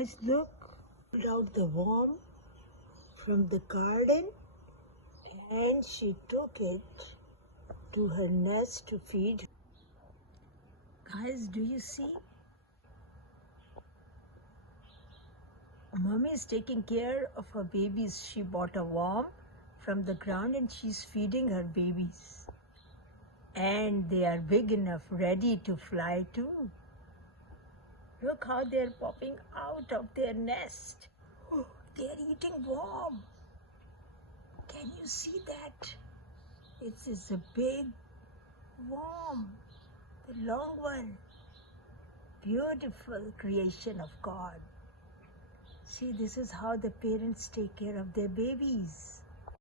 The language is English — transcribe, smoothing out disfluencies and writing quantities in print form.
Guys, look, pulled out the worm from the garden and she took it to her nest to feed. Guys, do you see? Mommy is taking care of her babies. She bought a worm from the ground and she's feeding her babies. And they are big enough, ready to fly too. Look how they're popping out of their nest. Oh, they're eating worm. Can you see that? It is a big worm, the long one. Beautiful creation of God. See, this is how the parents take care of their babies.